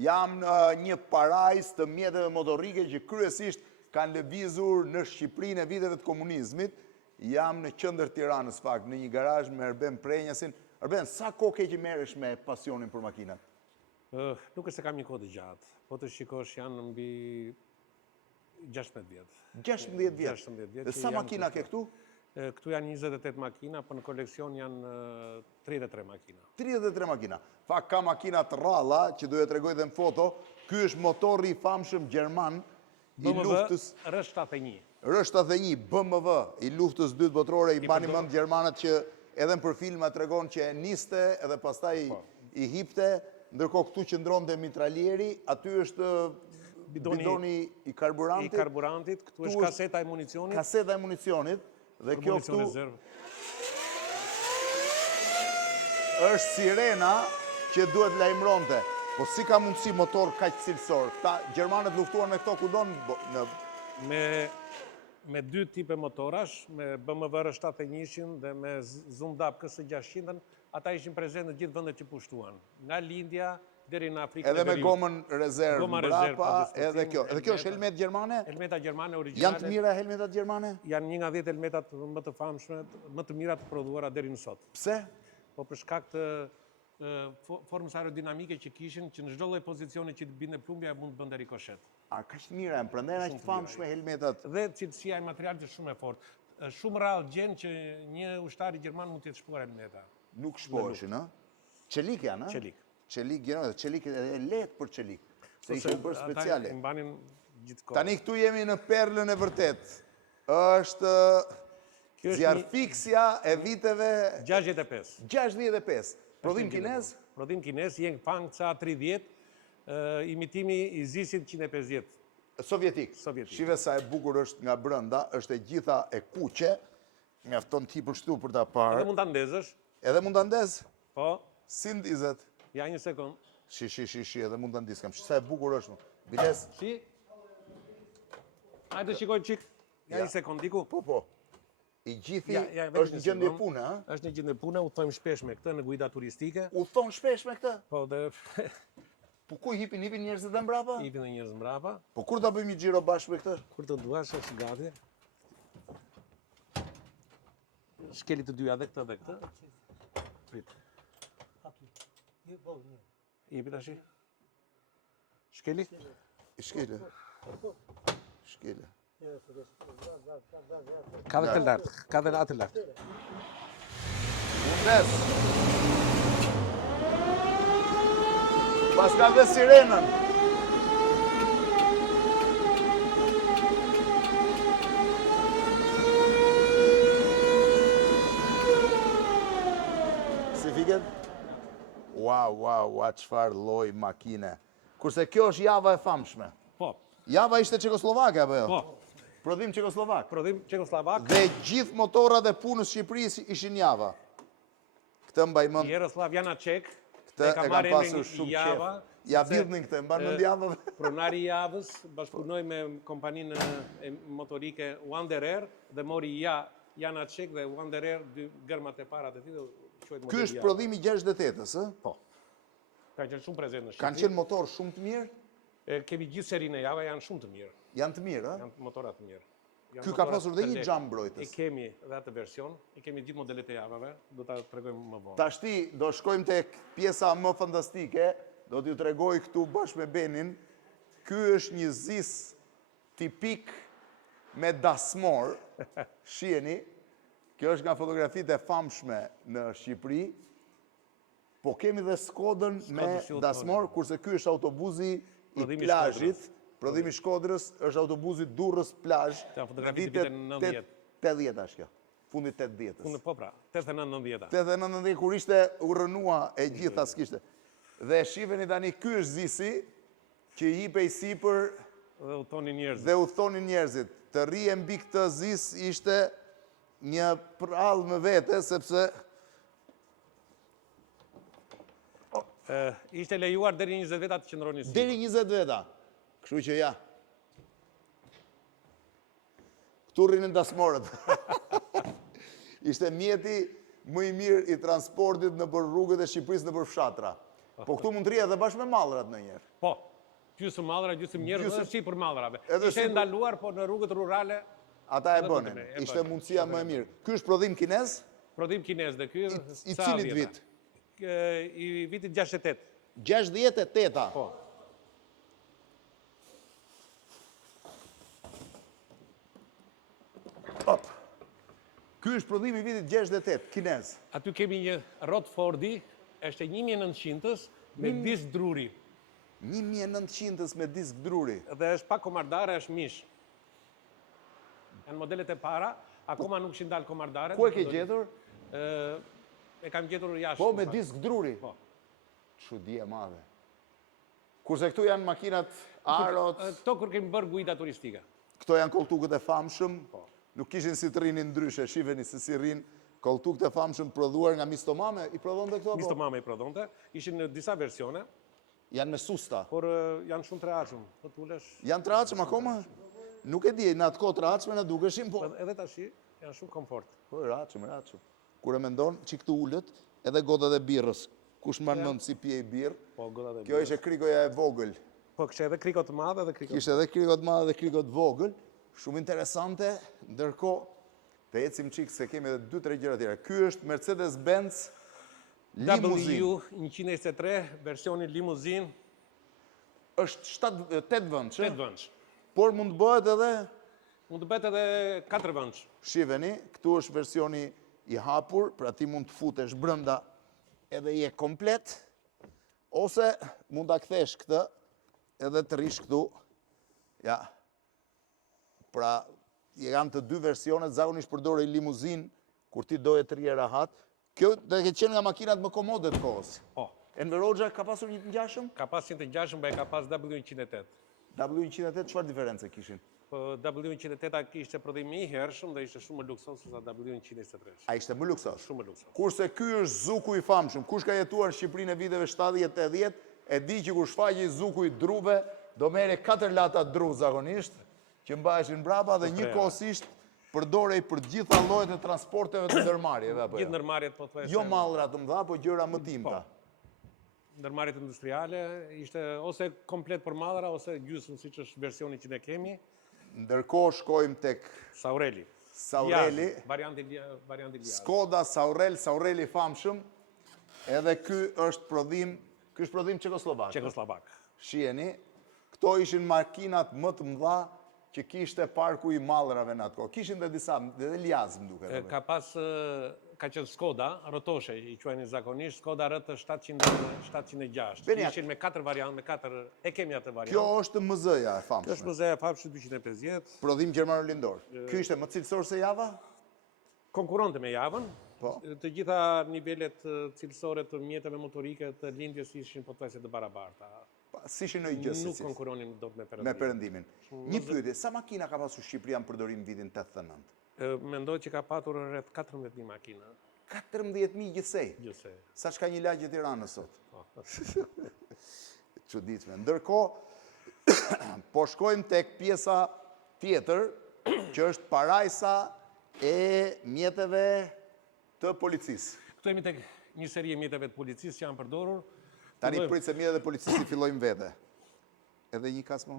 Jam në një parajs të mjeteve motorike që kryesisht kanë lëvizur në Shqipërinë e viteve të komunizmit. Jam në qendër Tiranës fakt, në një garazh me Erben Prenjasin. Erben, sa kohë ke që merresh me pasionin për makinat? Nuk është se kam një kohë të gjatë, po të shikosh janë mbi 16 vjetë. 16 vjetë? Dhe sa makina ke këtu? Këtu janë 28 makina, për në koleksion janë 33 makina. 33 makina. Fakt ka makina të ralla, që duhet të regoj dhe në foto, ky është motori i famshëm Gjerman i luftës... R71. R71, BMW, i luftës dytë botërore, i bani mënd Gjermanët që edhe në për filma të regon që e niste edhe pastaj i hipte, ndërko këtu që ndronë dhe mitraljeri, aty është bidoni i karburantit. I karburantit, këtu është kaseta e municionit. Kaseta e municionit, dhe kjo këtu është sirena që duhet lajmëronte. Po si ka mundësi motor kaq cilësor? Këta Gjermanët luftuan me këto kudon në... Me dy tipe motorash, me BMW R71 dhe me Zundap KS600, ata ishin prezent në gjithë vendet që pushtuan. Nga Lindja deri në Afrikën e Veriut. Edhe me gomën rezervë mbrapa, edhe kjo. Edhe kjo është helmet gjermane? Helmeta gjermane origjinale. Janë të mira helmetat gjermane? Janë një nga 10 helmetat më të famshme, më të mira të prodhuara deri në sot. Pse? Po për shkak të formës aerodinamike që kishin, që në çdo lloj pozicioni që të binte plumbja mund të bënte rikoshet. A ka që mira, më prandaj aq të famshme helmetat. Dhe cilësia e materialit është shumë e fortë. Shumë rrallë gjen që një ushtari gjerman mund të jetë shpuar helmeta. Nuk shpoheshin, ë? Çelik janë, ë? Çelik. Çelik janë, çelik është lehtë për çelik. Se ishin bërë speciale. Ata mbanin gjithkohë. Tani këtu jemi në perlën e vërtet. Është zjarfiksja e viteve 65. 65. Prodhim kinez? Prodhim kinez, Yangfang CA30, imitimi i Zisit 150. Sovjetik. Shive sa e bukur është nga brënda, është e gjitha e kuqe, mjafton ti për shtu për ta parë. Edhe mund ta ndezësh. Edhe mund ta ndez? Po. Si ndizet? Ja një sekund. Shi, edhe mund ta ndizkam. Sa e bukur është. Biles? Shi. Hajde shikoj çik. Ja një sekund, diku. Po. I gjithi është një gjendje pune, ha? Është një gjendje pune, u thojmë shpesh me këtë në guida turistike. U thonë shpesh me këtë? Po, dhe... Po ku i hipin njerëzit dhe mbrapa? Hipin dhe njerëzit mbrapa. Po kur ta bëjmë një xhiro bashkë me këtë? Kur të duash, është gati. Shkeli të dyja dhe këtë dhe këtë. Prit. Jepi tash. Shkeli? Shkeli. Shkeli. Ka dhe të lartë, ka dhe atë lartë. Mundes. Pas ka dhe sirenën. Si fiket? Wow, çfarë lloj makine. Kurse kjo është java e famshme. Po. Java ishte Çekoslovake apo jo? Po. Prodhim Çekoslovak. Prodhim Çekoslovak. Dhe gjithë motorat e punës Shqipërisë ishin java. Këtë mbaj mend. Jaroslav Janacek. Këtë e kam pasur shumë qef. Ja vjedhnin këtë, mban mend javën. Pronari i javës bashkëpunoi me kompaninë motorike Wanderer dhe mori Janacek dhe Wanderer, dy gërmat e para të tij, quhet modeli. Ky është prodhimi 68-s, ë? Po. Ka qenë shumë prezent në Shqipëri. Kanë qenë motor shumë të mirë? Kemi gjithë serinë e java, janë shumë të mirë. Janë të mirë, ë? Janë motorat të mirë. Ky ka pasur dhe një xham mbrojtës. E kemi dhe atë version, e kemi gjithë modelet e javave, do ta tregojmë më vonë. Tashti do shkojmë tek pjesa më fantastike, do t'ju tregoj këtu bashkë me Benin. Ky është një zis tipik me dasmor. Shiheni, kjo është nga fotografitë e famshme në Shqipëri. Po kemi dhe Skodën me dasmor, kurse ky është autobusi i plazhit. Prodhimi Shkodrës është autobusi Durrës plazh. Vitet 80 është kjo. Fundit 80-s. Po pra, 89-90. 89-90 kur ishte urrënua e gjitha s'kishte. Dhe shifeni tani ky është zisi që i hipej sipër dhe u thonin njerëzit. Dhe u thonin njerëzit. Të rrije mbi këtë zis ishte një prallë më vete sepse ishte lejuar deri 20 veta të qëndroni sipër. Deri 20 veta. Kështu që ja. Këtu rrinin dasmorët. Ishte mjeti më i mirë i transportit në për rrugët e Shqipërisë në për fshatra. Po këtu mund të rri edhe bashkë me mallrat ndonjëherë. Po, gjysmë mallra, gjysmë njerëz, Gjysmë- është si për mallrave. Edhe Ishte si për- ndaluar, po në rrugët rurale, Ata e Edhe bënin. bënin, e Ishte bënin. mundësia më e mirë. Ky është prodhim kinez prodhim kinez dhe ky. i sa cilit vjeta? vit? I vitit 68. 68-a. Po. Op. Ky është prodhimi i vitit 68, kinez. Aty kemi një Rockfordi, është e 1900-s me disk druri. 1900-s me disk druri. Dhe është pa komardare, është mish. Janë modelet e para, akoma nuk ishin dalë komardaret. Ku e ke gjetur? E kam gjetur jashtë. Po, me disk druri. Po. Çudi e madhe. Kurse këtu janë makinat Arot, Këto kur kemi bërë guida turistike. këto janë koltukët e famshëm. Nuk kishin si të rinin ndryshe, shifeni se si rrin. Koltukët e famshëm prodhuar nga Mistomame, i prodhonte këto? Misto Po? mama i prodhonte. Ishin në disa versione, Janë me susta. por janë shumë të rehatshëm. Po t'ulesh, Janë të rahatshëm akoma? Nuk e di, në atë kohë të rahatshme na dukeshin, po. edhe tashi janë shumë komfort. Po, rahatshëm. Kur e mendon, që këtu ullët, edhe godat e birrës. Kush mban mend si pije i birr? Po goda dhe Kjo ishte krikoja e vogël. Po kështë edhe kriko të madhe dhe kriko. Kishte edhe kriko të madhe dhe kriko të vogël. Shumë interesante, ndërkohë të ecim çik se kemi edhe 2-3 gjëra tjera. Ky është Mercedes-Benz limuzin. W123, versioni limuzin, Është 8 vëndsh, 8 vëndsh. por mund të bëhet edhe, Mund të bëhet edhe 4 vëndsh. shiveni, këtu është versioni i hapur, pra ti mund të futesh brenda edhe je komplet, ose mund ta kthesh këtë edhe të rish këtu. Ja. Pra, janë të dy versionet, zakonisht përdorej limuzin, kur ti doje të rije rahat. Kjo do të qenë nga makinat më komode të kohës. Po, Enver Hoxha ka pasur një të ngjashëm? ka pas 106, ba e ka pas W108. W108, çfarë diferencë kishin? Po W108 kishte prodhim i hershëm dhe ishte shumë më luksos se sa W123. A ishte më luksos? Shumë më luksos. Kurse ky është Zuku i famshëm. Kush ka jetuar në Shqipërinë e viteve 70-80, e di që kur shfaqej Zuku i druve, do merre 4 lata dru zakonisht, që mbaheshin brapa dhe njëkohësisht përdorej për gjitha llojet e transporteve të ndërmarrjeve apo jo. Gjithë ndërmarrjet po thuaj se Jo mallra të mëdha, po gjëra më timta. ndërmarrjet industriale ishte ose komplet për mallra ose gjysmë siç është versioni që ne kemi, Ndërkohë shkojmë tek Saureli. Saureli, Liaz, varianti Liaz. Skoda Saureli famshëm, edhe ky është prodhim Çekoslovak. Çekoslovak. Shiheni, këto ishin makinat më të mëdha që kishte parku i mallrave në atë kohë. Kishin dhe disa, dhe Liaz më duket. Ka pas, ka qenë Skoda, rotoshe i quajnë zakonisht, Skoda RT 706. Beni, Ishin me 4 variant, e kemi atë variant. Kjo është MZ-ja e Kjo është famshme. muzeja Fapshi 250, Prodhim gjermano-lindor. Ky ishte më cilësor se Java? konkuronte me javën. Po. Të gjitha nivelet cilësore të mjeteve motorike të lindjes ishin pothuajse të barabarta. Si ishin në gjë Nuk secili, konkuronin dot me me perëndimin. perëndimin. Një pyetje, sa makina ka pasur Shqipëria në përdorim vitin 89? Mendoj që ka patur rreth 14.000 makina. 14.000 gjithsej. Gjithsej. Sa shka një lagje Tiranës sot? Po. Çuditshme. Ndërkohë, po shkojmë tek pjesa tjetër, që është parajsa e mjeteve të policisë. Këtu jemi tek një seri e mjeteve të policisë që janë përdorur. Tani prit se mjetet e policisë i fillojmë vete. Edhe një kas më.